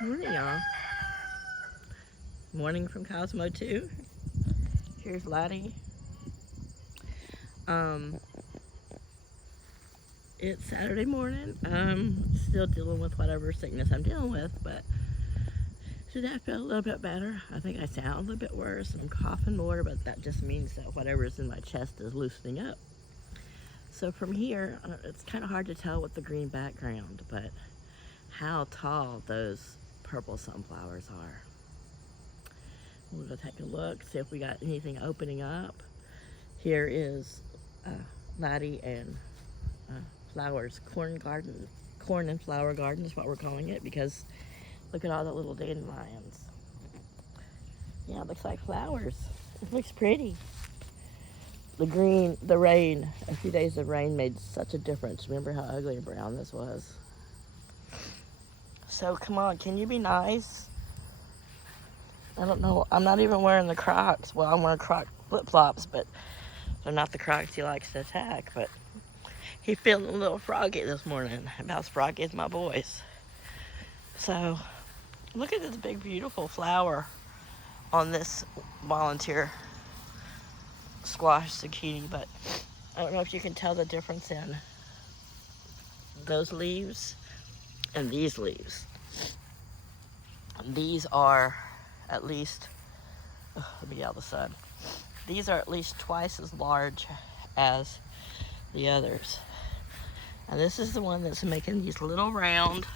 Morning, y'all. Morning from Cosmo 2. Here's Lottie. Um, it's Saturday morning. I'm still dealing with whatever sickness I'm dealing with, but today I feel a little bit better. I think I sound a little bit worse and I'm coughing more, but that just means that whatever's in my chest is loosening up. So from here, it's kind of hard to tell with the green background, but how tall those purple sunflowers are. We're gonna take a look, see if we got anything opening up. Here is Laddie and Flowers corn garden. Corn and flower garden is what we're calling it because look at all the little dandelions. Yeah, it looks like flowers. It looks pretty. The green, the rain, a few days of rain made such a difference. Remember how ugly and brown this was? So come on, can you be nice? I don't know. I'm not even wearing the Crocs. Well, I'm wearing Croc flip-flops, but they're not the Crocs he likes to attack. But he's feeling a little froggy this morning. About as froggy as my voice. So look at this big, beautiful flower on this volunteer squash zucchini. But I don't know if you can tell the difference in those leaves and these leaves. These are at least, let me get out of the sun. These are at least twice as large as the others. And this is the one that's making these little round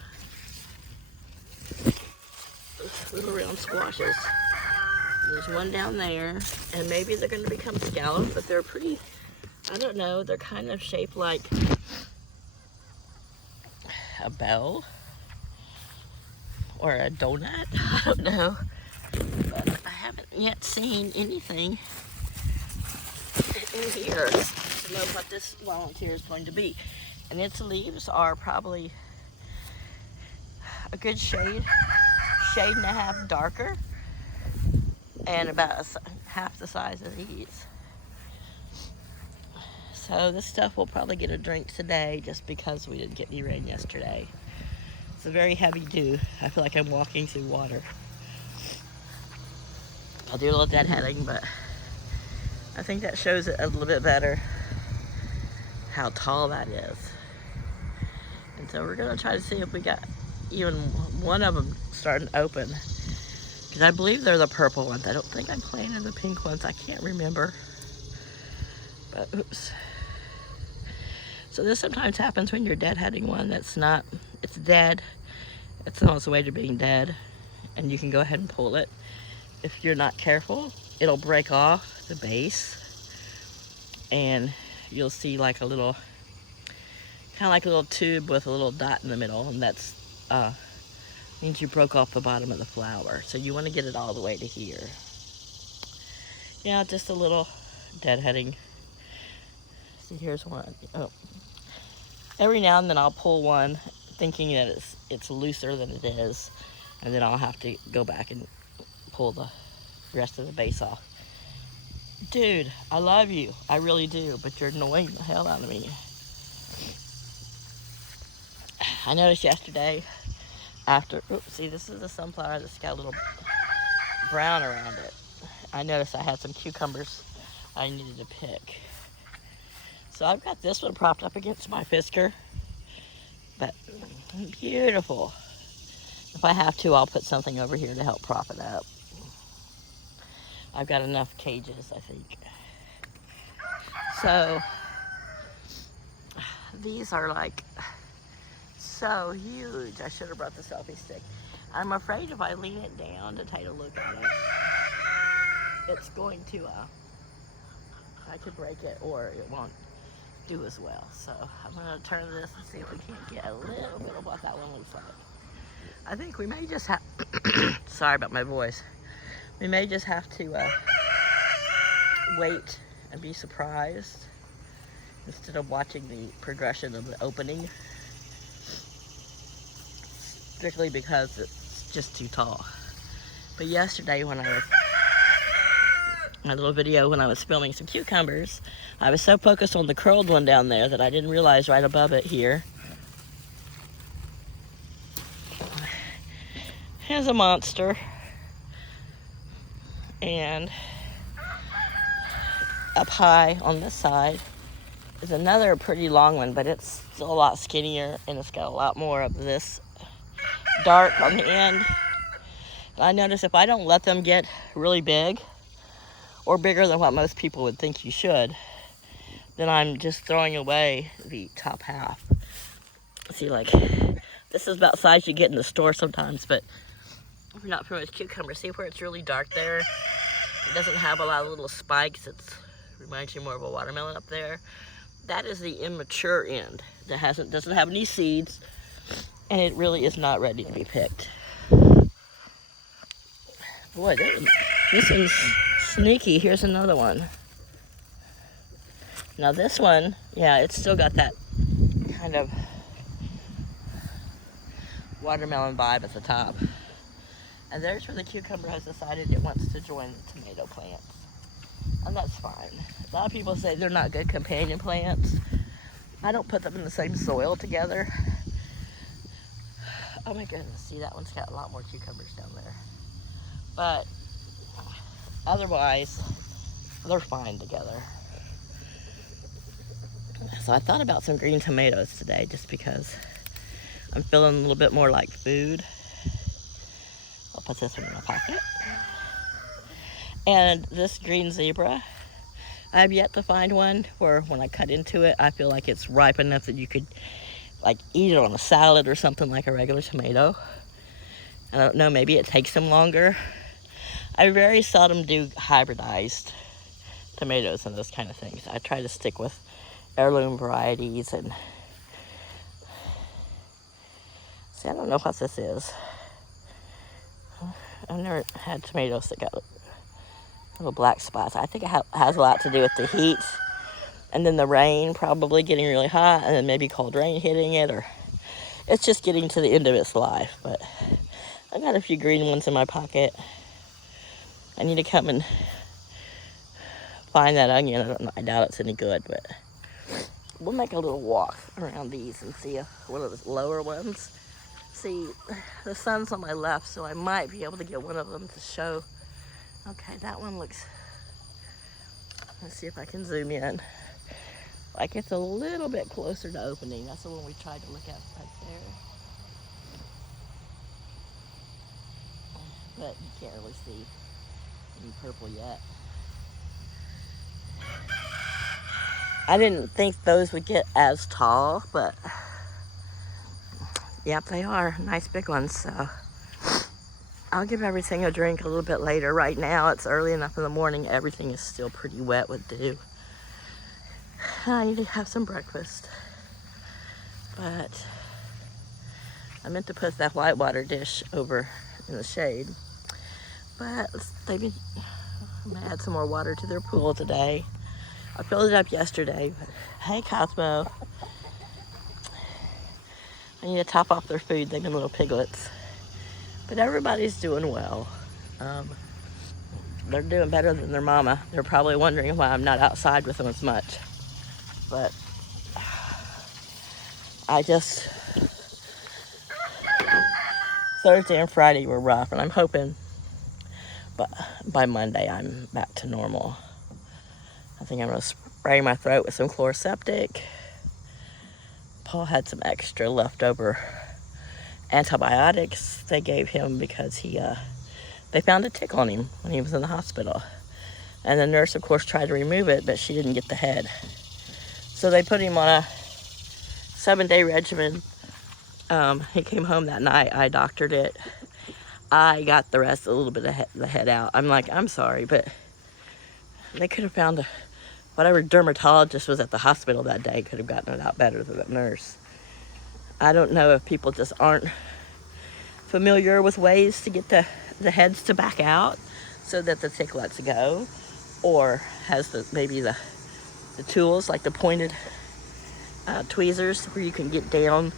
squashes. There's one down there, and maybe they're going to become scalloped, but they're pretty, I don't know, they're kind of shaped like a bell or a donut. I don't know, but I haven't yet seen anything in here to know what this volunteer is going to be. And its leaves are probably a good shade and a half darker, and about half the size of these. So this stuff will probably get a drink today just because we didn't get any rain yesterday. It's a very heavy dew. I feel like I'm walking through water. I'll do a little deadheading, but I think that shows it a little bit better how tall that is. And so we're gonna try to see if we got even one of them starting to open. Because I believe they're the purple ones. I don't think I'm planting the pink ones. I can't remember. But oops. So this sometimes happens when you're deadheading one that's not, it's dead. It's on its way to being dead. And you can go ahead and pull it. If you're not careful, it'll break off the base. And you'll see like a little, kind of like a little tube with a little dot in the middle. And that's, means you broke off the bottom of the flower. So you want to get it all the way to here. Yeah, just a little deadheading. See, here's one. Oh. Every now and then I'll pull one thinking that it's looser than it is. And then I'll have to go back and pull the rest of the base off. Dude, I love you. I really do. But you're annoying the hell out of me. I noticed yesterday after, oops, see, this is the sunflower that's got a little brown around it. I noticed I had some cucumbers I needed to pick. So I've got this one propped up against my Fisker. But beautiful. If I have to, I'll put something over here to help prop it up. I've got enough cages, I think. So these are like so huge. I should have brought the selfie stick. I'm afraid if I lean it down to take a look at it, it's going to, I could break it or it won't do as well. So I'm gonna turn this and see if we can't get a little bit of what that one looks like. I think we may just have, sorry about my voice. We may just have to wait and be surprised instead of watching the progression of the opening. Strictly because it's just too tall. But yesterday when I was, my little video when I was filming some cucumbers, I was so focused on the curled one down there that I didn't realize right above it here has a monster. And up high on this side is another pretty long one, but it's still a lot skinnier, and it's got a lot more of this dark on the end. I notice if I don't let them get really big, or bigger than what most people would think you should, then I'm just throwing away the top half. See, like, this is about the size you get in the store sometimes, but if you're not familiar with cucumber, see where it's really dark there? It doesn't have a lot of little spikes. It reminds you more of a watermelon up there. That is the immature end. That doesn't have any seeds, and it really is not ready to be picked. Boy, this one's sneaky. Here's another one. Now this one, yeah, it's still got that kind of watermelon vibe at the top. And there's where the cucumber has decided it wants to join the tomato plants. And that's fine. A lot of people say they're not good companion plants. I don't put them in the same soil together. Oh my goodness, see, that one's got a lot more cucumbers down there. But otherwise, they're fine together. So I thought about some green tomatoes today just because I'm feeling a little bit more like food. I'll put this one in my pocket. And this green zebra, I've yet to find one where when I cut into it, I feel like it's ripe enough that you could like eat it on a salad or something like a regular tomato. I don't know, maybe it takes them longer. I very seldom do hybridized tomatoes and those kind of things. I try to stick with heirloom varieties. And see, I don't know what this is. I've never had tomatoes that got little black spots. I think it has a lot to do with the heat, and then the rain probably getting really hot, and then maybe cold rain hitting it, or it's just getting to the end of its life. But I got a few green ones in my pocket. I need to come and find that onion. I don't know. I doubt it's any good, but we'll make a little walk around these and see one of the lower ones. See, the sun's on my left, so I might be able to get one of them to show. Okay, that one looks, let's see if I can zoom in. Like it's a little bit closer to opening. That's the one we tried to look at right there. But you can't really see any purple yet. I didn't think those would get as tall, but yep, they are nice big ones. So I'll give everything a drink a little bit later. Right now, it's early enough in the morning. Everything is still pretty wet with dew. I need to have some breakfast. But I meant to put that whitewater dish over in the shade. But I'm gonna add some more water to their pool today. I filled it up yesterday, but hey, Cosmo. I need to top off their food. They've been little piglets. But everybody's doing well. They're doing better than their mama. They're probably wondering why I'm not outside with them as much. But Thursday and Friday were rough, and I'm hoping but by Monday I'm back to normal. I think I'm gonna spray my throat with some Chloraseptic. Paul had some extra leftover antibiotics they gave him because they found a tick on him when he was in the hospital. And the nurse, of course, tried to remove it, but she didn't get the head. So they put him on a 7-day regimen. He came home that night. I doctored it. I got the rest, a little bit of the head out. I'm like, I'm sorry, but they could have found whatever dermatologist was at the hospital that day could have gotten it out better than that nurse. I don't know if people just aren't familiar with ways to get the heads to back out so that the tick lets go, or has maybe the tools like the pointed tweezers where you can get down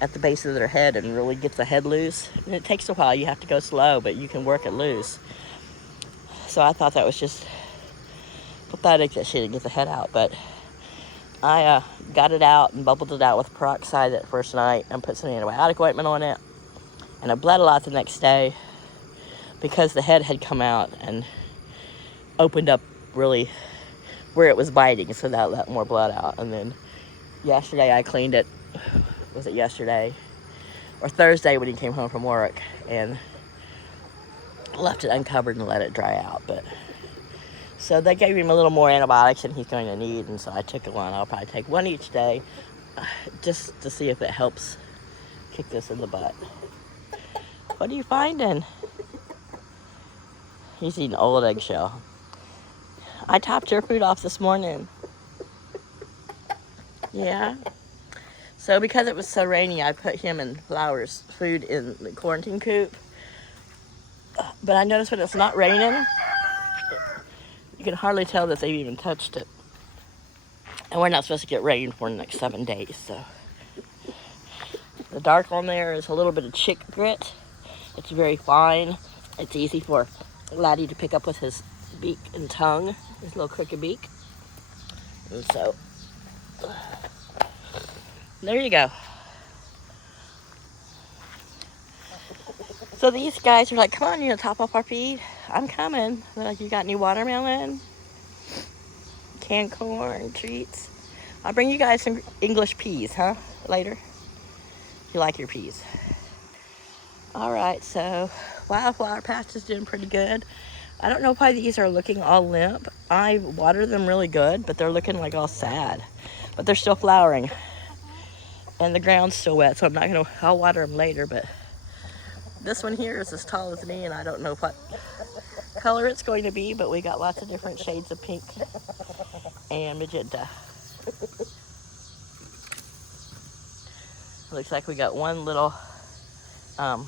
at the base of their head and really get the head loose. And it takes a while. You have to go slow, but you can work it loose. So I thought that was just pathetic that she didn't get the head out, but I got it out and bubbled it out with peroxide that first night and put some antibiotic ointment on it. And it bled a lot the next day because the head had come out and opened up really where it was biting, so that let more blood out. And then yesterday I cleaned it. Was it yesterday or Thursday when he came home from work, and left it uncovered and let it dry out. But so they gave him a little more antibiotics than he's going to need, and so I took one. I'll probably take one each day just to see if it helps kick this in the butt. What are you finding? He's eating old eggshell. I topped your food off this morning. Yeah. So because it was so rainy, I put him and Flower's food in the quarantine coop. But I noticed when it's not raining, you can hardly tell that they've even touched it. And we're not supposed to get rain for the next 7 days, so. The dark on there is a little bit of chick grit. It's very fine. It's easy for Laddie to pick up with his beak and tongue, his little crooked beak. And so, there you go. So these guys are like, come on, you know, top off our feed. I'm coming. They're like, you got any watermelon? Canned corn, treats. I'll bring you guys some English peas, huh? Later. You like your peas. All right, so wildflower patch is doing pretty good. I don't know why these are looking all limp. I water them really good, but they're looking like all sad. But they're still flowering. And the ground's still wet, so I'll water them later, but this one here is as tall as me, and I don't know what color it's going to be, but we got lots of different shades of pink and magenta. Looks like we got one little of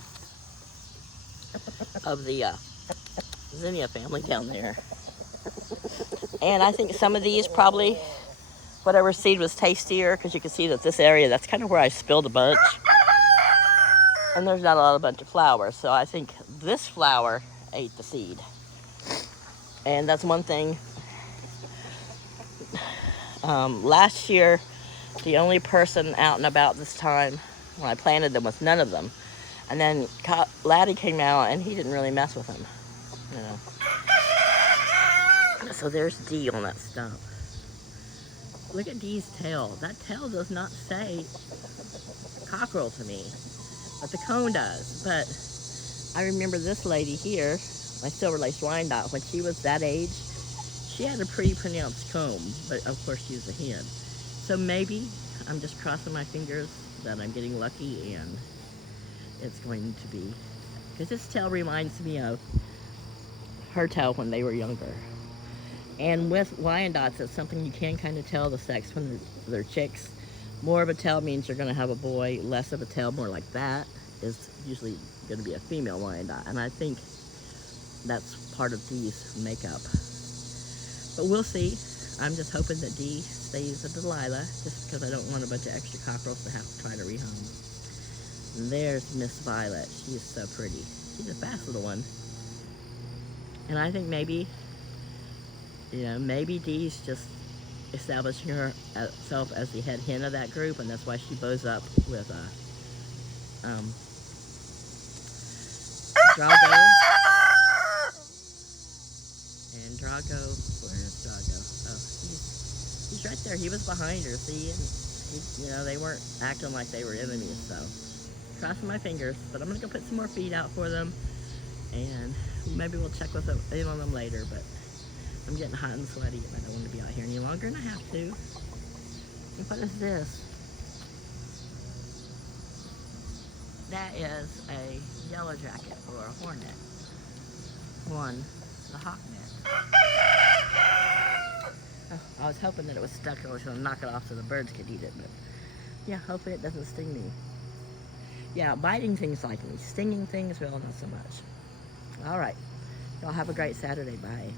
the zinnia family down there. And I think some of these probably, whatever seed was tastier, because you can see that this area, that's kind of where I spilled a bunch. And there's not a bunch of flowers, so I think this flower ate the seed. And that's one thing. Last year, the only person out and about this time when I planted them was none of them. And then Laddie came out and he didn't really mess with them, you know. So there's D on that stump. Look at D's tail. That tail does not say cockerel to me, but the cone does. But I remember this lady here, my silver-laced Wyandotte, when she was that age, she had a pretty pronounced comb, but of course she was a hen. So maybe I'm just crossing my fingers that I'm getting lucky and it's going to be, because this tail reminds me of her tail when they were younger. And with Wyandottes, it's something you can kind of tell the sex when they're chicks. More of a tail means you're going to have a boy, less of a tail, more like that, is usually going to be a female Wyandotte. And I think that's part of Dee's makeup. But we'll see. I'm just hoping that Dee stays a Delilah, just because I don't want a bunch of extra cockerels to have to try to rehome. And there's Miss Violet. She is so pretty. She's a fast little one. And I think maybe, you know, maybe Dee's just establishing herself as the head hen of that group, and that's why she bows up with Drago. And Drago, where is Drago? Oh, he's right there. He was behind her, see? And you know, they weren't acting like they were enemies, so crossing my fingers. But I'm gonna go put some more feed out for them, and maybe we'll check in on them later. But I'm getting hot and sweaty, and I don't want to be out here any longer, and I have to. And what is this? That is a yellow jacket or a hornet. One, the hawk net. Oh, I was hoping that it was stuck and I was going to knock it off so the birds could eat it, but yeah, hopefully it doesn't sting me. Yeah, biting things like me. Stinging things, well, not so much. All right. Y'all have a great Saturday. Bye.